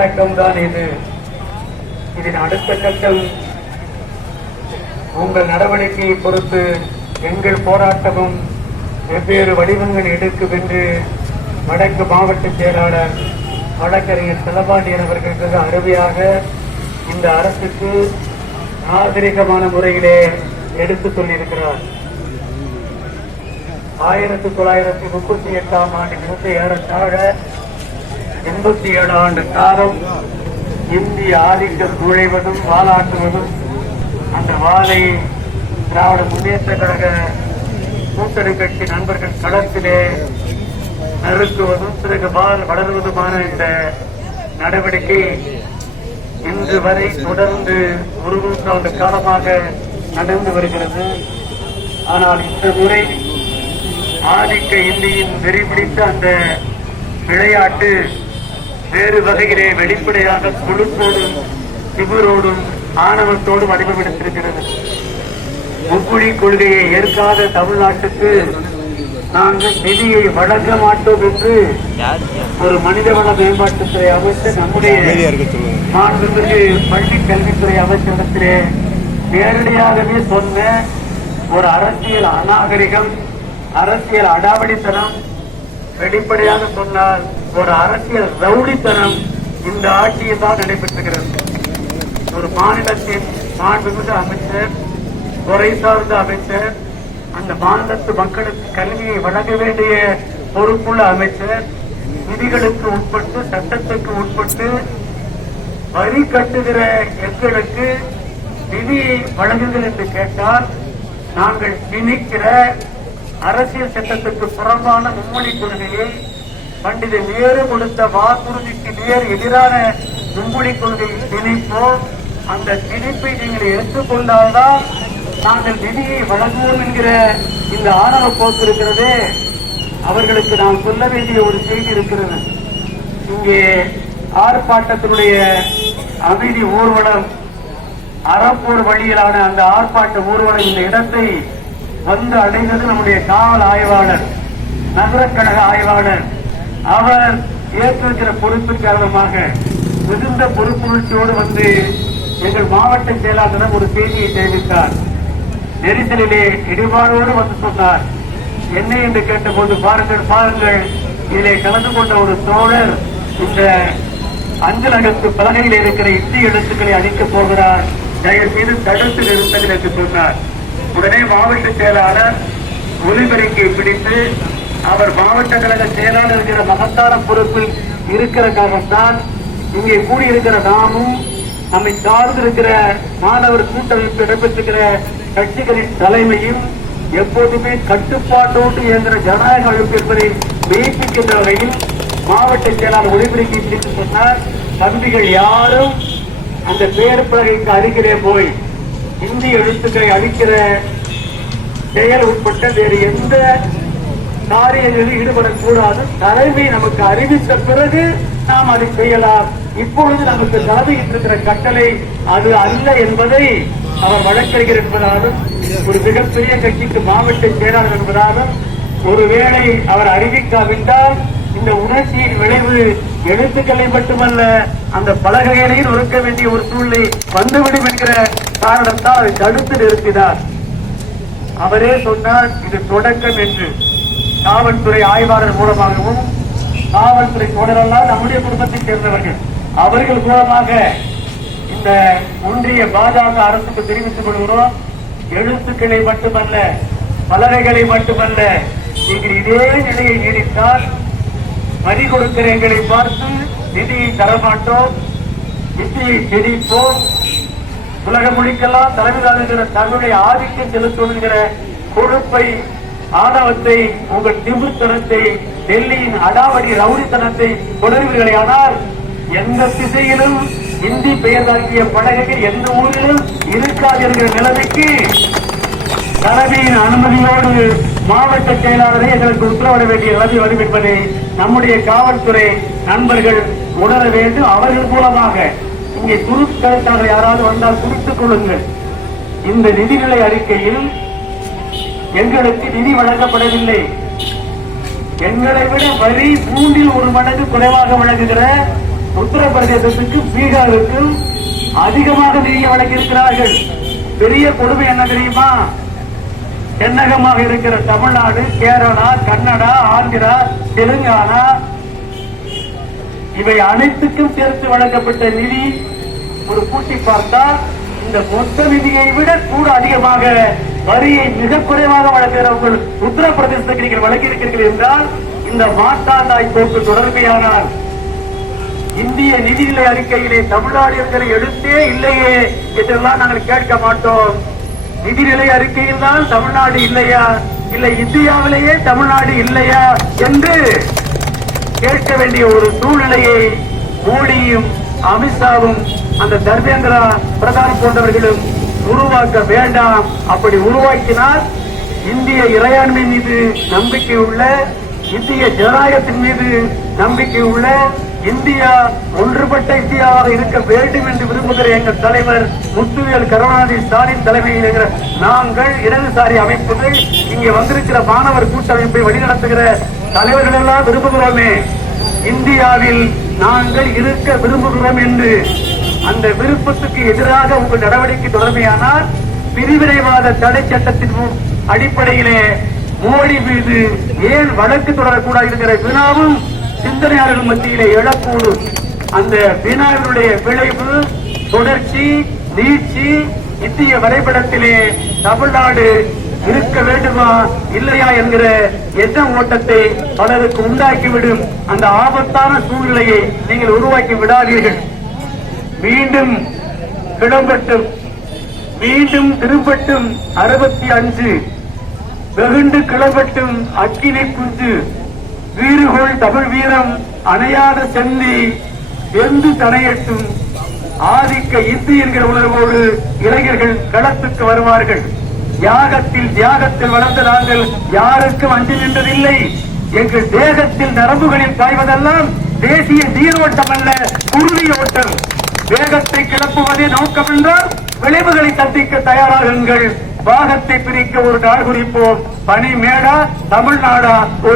தொடக்கம் தான் இது. இதன் அடுத்த கட்டம் உங்கள் நடவடிக்கையை பொறுத்து எங்கள் போராட்டமும் வெவ்வேறு வடிவங்கள் எடுக்கும் என்று வடக்கு மாவட்ட செயலாளர் வழக்கறிஞர் செலபாண்டியன் அவர்கள் மிக அருமையாக இந்த அரசுக்கு நாகரிகமான முறையிலே எடுத்துச் சொல்லியிருக்கிறார். ஆயிரத்தி தொள்ளாயிரத்தி முப்பத்தி எட்டாம் ஆண்டு ஏறத்தாழ எண்பத்தி ஏழு ஆண்டு காலம் இந்திய ஆதிக்கம் நுழைவதும் வாலாற்றுவதும் அந்த வாளை திராவிட முன்னேற்ற கழக கூட்டணி கட்சி நண்பர்கள் களத்திலே நறுக்குவதும் பிறகு வால் வளருவதுமான இந்த நடவடிக்கை இன்று வரை தொடர்ந்து ஒரு நூற்றாண்டு காலமாக நடந்து வருகிறது. ஆனால் இந்த முறை ஆதிக்க இந்தியின் வெறிபிடித்த அந்த விளையாட்டு வேறு வகையிலே வெளிப்படையாக கொழுப்போடும் திமிரோடும் ஆணவத்தோடும் வடிவமெடுத்திருக்கிறது முக்குழி கொள்கையை ஏற்காத தமிழ்நாட்டுக்கு நாங்கள் நிதியை வழங்க மாட்டோம் என்று ஒரு மனிதவள மேம்பாட்டுத்துறை அமைச்சர் நம்முடைய மாண்புமிகு பள்ளி கல்வித்துறை அமைச்சரிடத்திலே நேரடியாகவே சொன்ன ஒரு அரசியல் அநாகரிகம் அரசியல் அடாவடித்தனம் வெளிப்படையாக சொன்னால் ஒரு அரசியல் ரவுடித்தனம் இந்த ஆட்சியில் தான் நடைபெற்றுகிறது. ஒரு மாநிலத்தின் மாண்புமிகு அமைச்சர் துறை சார்ந்த அமைச்சர் அந்த மாநிலத்து மக்களுக்கு கல்வியை வழங்க வேண்டிய பொறுப்புள்ள அமைச்சர் விதிகளுக்கு உட்பட்டு சட்டத்துக்கு உட்பட்டு வரி கட்டுகிற எங்களுக்கு நிதியை வழங்குங்கள் என்று கேட்டால் நாங்கள் திணிக்கிற அரசியல் சட்டத்துக்கு புறம்பான மும்மொழி கொள்கையை பண்டித நேரு கொடுத்த வாக்குறுதிக்கு நேர் எதிரான மும்மொழி கொள்கையை திணிப்போம் அந்த திணிப்பை நீங்கள் எடுத்துக்கொண்டால்தான் நாங்கள் நிதியை வழங்குவோம் என்கிற இந்த ஆணவ போக்கு இருக்கிறது. அவர்களுக்கு நாம் சொல்ல வேண்டிய ஒரு செய்தி இருக்கிறது. இங்கே ஆர்ப்பாட்டத்தினுடைய அமைதி ஊர்வலம் அறப்போர் வழியிலான அந்த ஆர்ப்பாட்ட ஊர்வலம் இந்த இடத்தை வந்து அடைந்தது நம்முடைய காவல் ஆய்வாளர் நகரக்கழக ஆய்வாளர் அவர் ஏற்றிருக்கிற பொறுப்பின் காரணமாக மிகுந்த பொறுப்புணர்ச்சியோடு வந்து எங்கள் மாவட்ட செயலாளரிடம் ஒரு செய்தியை தெரிவித்தார். நெரிசலிலே இடிபாடோடு வந்து சொன்னார். என்ன என்று கேட்டபோது பாருங்கள் பாருங்கள். இதிலே கலந்து கொண்ட ஒரு தோழர் இந்த அஞ்சல் அகத்து பலகையில் இருக்கிற இந்திய எழுத்துக்களை அழிக்கப் போகிறார். தயவு செய்து தடுத்து நிறுத்தங்கள் என்று சொன்னார். உடனே மாவட்ட செயலாளர் ஒலிபெருக்கை பிடித்து அவர் மாவட்ட கழக செயலாளர் இருக்கிற மகத்தான பொறுப்பில் இருக்கிறக்காகத்தான் இங்கே கூடியிருக்கிற நாமும் நம்மை சார்ந்திருக்கிற மாணவர் கூட்டமைப்பு இடம்பெற்றிருக்கிற கட்சிகளின் தலைமையும் எப்போதுமே கட்டுப்பாட்டோடு இயங்குகிற ஜனநாயக அமைப்பு என்பதை மெய்ப்பிக்கின்ற வகையில் மாவட்ட செயலாளர் ஒளிபெருக்கி சொன்னார் தம்பிகள் யாரும் அந்த பேர் பலகைக்கு அருகிலே போய் இந்திய எழுத்துக்களை அழிக்கிற செயல் உட்பட்ட வேறு எந்த காரியங்களில் ஈடுபடக்கூடாது. தலைமை நமக்கு அறிவித்த பிறகு நாம் அதை செய்யலாம். இப்பொழுது நமக்கு தலைமையிட்டிருக்கிற கட்டளை அது அல்ல என்பதை அவர் வழக்கறிஞர் என்பதாலும் ஒரு மிகப்பெரிய கட்சிக்கு மாவட்ட செயலாளர் என்பதாலும் ஒருவேளை அவர் அறிவிக்காவிட்டால் இந்த உணர்ச்சியின் விளைவு எழுத்துக்களை மட்டுமல்ல அந்த பலகையிலையும் நொறுக்க வேண்டிய ஒரு சூழ்நிலை வந்துவிடும் என்கிற காரணத்தால் அதை தடுத்து நிறுத்தினார். அவரே சொன்னார் இது தொடக்கம் என்று. காவல்துறை ஆய்வாளர் மூலமாகவும் காவல்துறை தோழரெல்லாம் நம்முடைய குடும்பத்தைச் சேர்ந்தவர்கள் அவர்கள் மூலமாக இந்த ஒன்றிய பாஜக அரசுக்கு தெரிவித்துக் கொள்கிறோம். எழுத்துக்களை மட்டுமல்ல பலகைகளை மட்டுமல்ல நீங்கள் இதே நிலையை நீடித்தால் வரி கொடுக்கிற எங்களை பார்த்து நிதியை தரமாட்டோம் நிதியை தெரிவிப்போம் உலக மொழிக்கெல்லாம் தலைமை தாங்குகிற தமிழை ஆதிக்கம் செலுத்துகிற கொழுப்பை ஆணவத்தை உங்கள் திம்புத்தனத்தை டெல்லியின் அடாவடி ரவுடித்தனத்தை தொடர்வீர்களே ஆனால் எந்த திசையிலும் இந்தி பெயர் தாக்கிய படகுகள் எந்த ஊரிலும் இருக்காது என்கிற நிலைமைக்கு தலைமையின் அனுமதியோடு மாவட்ட செயலாளரை எங்களுக்கு உத்தரவிட வேண்டிய நிலைமை வரும் என்பதை நம்முடைய காவல்துறை நண்பர்கள் உணர வேண்டும். அவர்கள் மூலமாக இங்கே குறுக்கழுத்தாளர் யாராவது வந்தால் குறித்துக் கொள்ளுங்கள். இந்த நிதிநிலை அறிக்கையில் எங்களுக்கு நிதி வழங்கப்படவில்லை. எங்களை விட வரி மூன்றில் ஒரு மடங்கு குறைவாக வழங்குகிற உத்தரப்பிரதேசத்துக்கு பீகாருக்கும் அதிகமாக நிதியை வழங்கியிருக்கிறார்கள். பெரிய கொடுமை என்ன தெரியுமா? தென்னகமாக இருக்கிற தமிழ்நாடு கேரளா கன்னடா ஆந்திரா தெலுங்கானா இவை அனைத்துக்கும் சேர்த்து வழங்கப்பட்ட நிதி ஒரு கூட்டி பார்த்தால் இந்த மொத்த நிதியை விட கூட அதிகமாக வரியை மிக குறைவாக வழங்குகிறவர்கள் உத்தரப்பிரதேசத்துக்கு நீங்கள் வழங்கியிருக்கிறீர்கள் என்றால் இந்த மாட்டாந்தாய் போக்கு தொடர்பையானால் இந்திய நிதிநிலை அறிக்கையிலே தமிழ்நாடு என்கிற எழுத்தே இல்லையே என்றெல்லாம் நாங்கள் கேட்க மாட்டோம். நிதிநிலை அறிக்கையில் தான் தமிழ்நாடு இல்லையா? இல்லை இந்தியாவிலேயே தமிழ்நாடு இல்லையா என்று கேட்க வேண்டிய ஒரு சூழ்நிலையை மோடியும் அமித்ஷாவும் அந்த தர்மேந்திரா பிரதான் போன்றவர்களும் உருவாக்க வேண்டாம். அப்படி உருவாக்கினால் இந்திய இறையாண்மை மீது நம்பிக்கை உள்ள இந்திய ஜனநாயகத்தின் மீது நம்பிக்கை உள்ள இந்தியா ஒன்றுபட்ட இந்தியாவாக இருக்க வேண்டும் என்று விரும்புகிற எங்கள் தலைவர் முத்துவேல் கருணாநிதி ஸ்டாலின் தலைமையில் இருக்கிற நாங்கள் இடதுசாரி அமைப்புகள் இங்கே வந்திருக்கிற மாணவர் கூட்டமைப்பை வழிநடத்துகிற தலைவர்கள் எல்லாம் விரும்புகிறோமே. இந்தியாவில் நாங்கள் இருக்க விரும்புகிறோம் என்று அந்த விருப்பத்துக்கு எதிராக உங்கள் நடவடிக்கை தொடர்மையானால் பிரிவினைவாத தடை சட்டத்தின் அடிப்படையிலே மோடி மீது ஏன் வழக்கு தொடரக்கூடாது என்கிற வினாவும் சிந்தனையாளர்கள் மத்தியிலே எழக்கூடும். அந்த வினாவினுடைய விளைவு தொடர்ச்சி நீட்சி இந்திய வரைபடத்திலே தமிழ்நாடு இருக்க வேண்டுமா இல்லையா என்கிற எண்ண ஓட்டத்தை பலருக்கு உண்டாக்கிவிடும் அந்த ஆபத்தான சூழ்நிலையை நீங்கள் உருவாக்கி விடாதீர்கள். மீண்டும் கிளம்பட்டும். மீண்டும் திரும்பட்டும் அறுபத்தி அஞ்சு. வெகுண்டு கிளம்பட்டும் அக்கினை குஞ்சு. வீறுகோள் தமிழ் வீரம் அணையாத செந்தி. எந்து தடையட்டும் ஆதிக்க இந்து என்கிற உணர்வோடு இளைஞர்கள் களத்துக்கு வருவார்கள். தியாகத்தில் தியாகத்தில் வளர்ந்த நாங்கள் யாருக்கும் அஞ்சு நின்றதில்லை. எங்கள் தேகத்தில் நரம்புகளில் பாய்வதெல்லாம் தேசிய நீரோட்டம் அல்ல குருவி ஓட்டம். வேகத்தை கிளப்புவதே நோக்கம் என்றால் விளைவுகளை சந்திக்க தயாராகுங்கள். பாகத்தை பிரிக்க ஒரு நாள் குறிப்போம் பனி மேடா தமிழ்நாடா